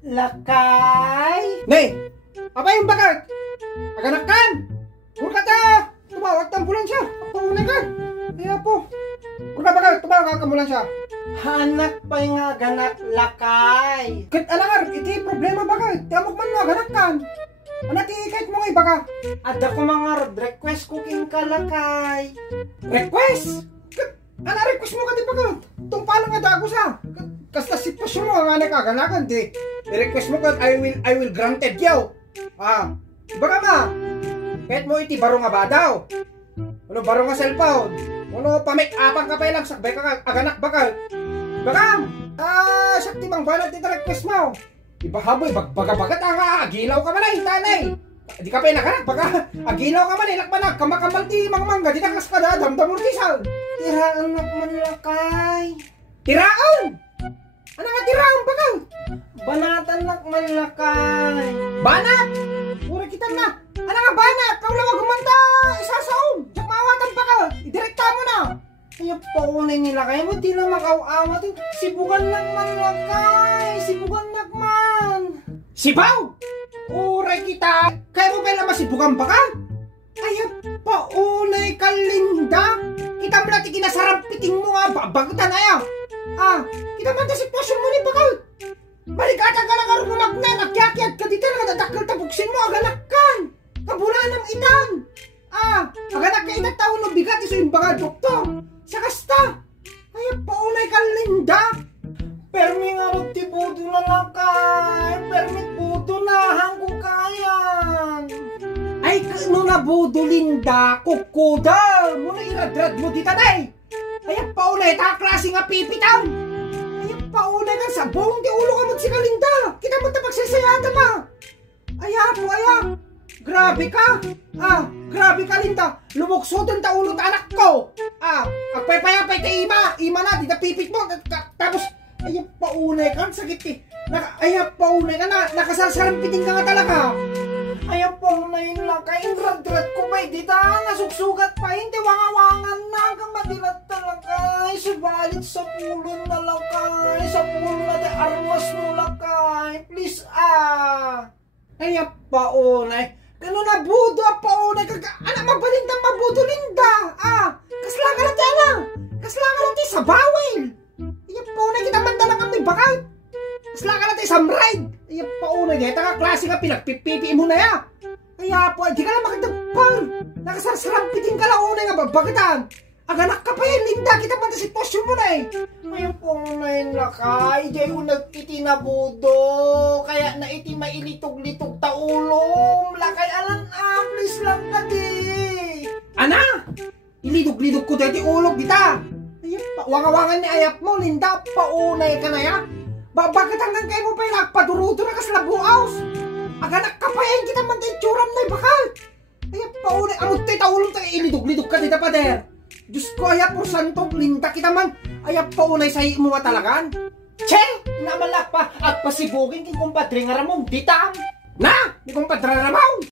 Lakay? Nay! Apa yung bagat? Aganakan! Kurka ta! Tumawag ta ambulansya! Paunay ka! Kaya po! Kurka bagat! Tumawag ka ambulansya! Hanak pa yung aganak, lakay. Kat alangar! Iti problema bagat! Tiamok man mo aganakan! Anati kahit mo nga ibaga! Ada ko mga request cooking ka, lakay. Request? Kat ana request mo ka di bagat! Itong palang nga dago sa! Kasta sitwasyon mo ang anak aganakan di! I-request mo kat I will granted yaw! Ah! Baga ma! Kahit mo iti baro nga ba daw? Ano baro nga cellphone? Ano pamake-upang ka pa ilang sakbay ka aganak bakal? Baka! Sakti mang banat iti request mo! Ibahaboy, baga-bagat agilaw ka man ay, tanay! Di ka pa inakanak, baka agilaw ka man, ilakmanak, kamakamal ti mangmangga, di nakas ka da, damdamurtisal! Tiraan na man, lakay. Tiraon! Ano nga tiraon bakal? Banatan nak man, lakay. Banat! Pura kita na! Ano nga banat? Kaula wag kumanta! Isasaom! Diyak maawatan pa ka! Idirekta mo na! Ay, paunay nila kayo mo, di na makaw-awat. Sibugan lang man, lakay. Sibugan lang man. Sibaw! Uray kita! Kaya mo pala masibugan pa ka? Ay, paunay ka, Linda! Kita mo natin kinasarapiting mo nga, babagutan ayaw! Kita man ta sitwasyon mo ni bakal! Balikatan ka lang ang rumagnan, akyakyat ka dito na nadakal tabuksin mo, aganakan! Kabulan ng itan! Aganak ka itat taon no bigat iso yung bakal doktor! Sa kasta! Ay, paunay ka, Linda! Permi nga ti budo na, lakay. Permit budo na, hangko kayan. Ay, kano na budo, Linda, kukuda! Muna iradrad mo dita, day! Ay, paunay, ta klase nga pipitam! Ay, paunay ka sa buong di ulo ka mo si Linda! Kita mo ta pagsasayata ma! Ay, po, ay, grabe ka! Grabe ka, Linda! Lumukso dun ta ulo ta anak ko! Agpay-payapay ta ima na, di na pipit mo! Tapos, ay, paunay ka, sakit eh! Ay, paunay ka na, nakasarsarampitin ka nga talaga! Ay, paunay lakay, rad-rad ko ba, di ta, nasugsugat pa, hindi wangawangan na, hanggang madilat talaga, subalit sa pulo na lakay, sa pulo na di armas mo lakay, please Ay, paunay, gano'n na budo, paunay, anak mabalintang mabudo, Linda, kasla ka lang tayo na, kasla ka lang tayo sa bawel, ay, paunay, kita mandala nga may bakal, kasla ka lang tayo sa ride, ay, paunay, dito ka klase nga pinagpipipiin mo na ya, ay, po, di ka lang makagdagpar, nakasarsarampitin ka lang unay nga babagitan, aganak ka pa yan, Linda, kita man sa sitwasyon mo na eh. Ay, paunay lakay, di ko nagtitinabudo, kaya na iti mailitog-litog ta ulom, lakay alan please lang ka di. Ana! Ilidog-lidog ko dati ulog kita. Ay, wangawangan ni ayap mo, Linda, paunay ka na ya. Bakit hanggang kayo mo pa yung nagpaduro-duro na kas labuaws? Aganak ka pa yan, kita man tayo tsuram na bakal. Ay, paunay, amot tayo taulong tayo, ilidog-lidog ka dita pa der. Diyos ko, ayap po santong Linda kita man. Ayap paunay sa mo talagan. Che! Namalak pa at pasibugin king kumpadre nga ramong ditam. Na! Di kong padraramaw!